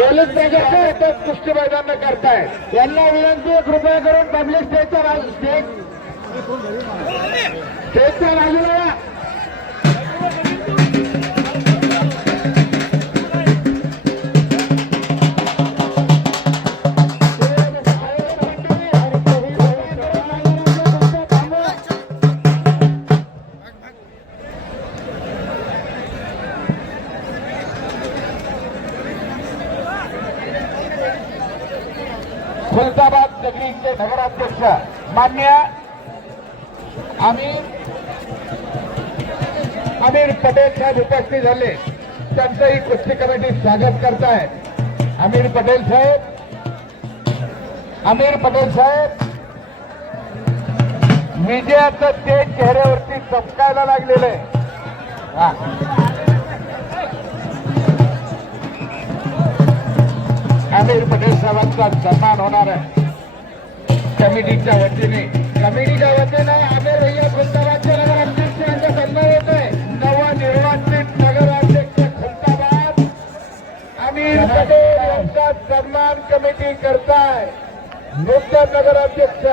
Police प्रशासन कुस्ती मैदान करताय. यांना विनंती आहे कृपया करून पब्लिक स्टेजच्या बाजूला या. खुलताबाद नगरीचे नगराध्यक्ष मान्य आमिर पटेल साहेब उपस्थित झाले. त्यांचंही कुस्ती कमिटी स्वागत करताय. आमिर पटेल साहेब विजयाचं तेज चेहऱ्यावरती चमकायला लागलेलं आहे. आमिर पटेल साहेबांचा सन्मान होणार आहे कमिटीच्या वतीने. आमिर भैया खुलताबादचे नगराध्यक्ष यांचा सन्मान होतोय. नवनिर्वाचित नगराध्यक्ष खुलताबाद आमिर पटेल यांचा सन्मान कमिटी करताय. नूतन नगराध्यक्ष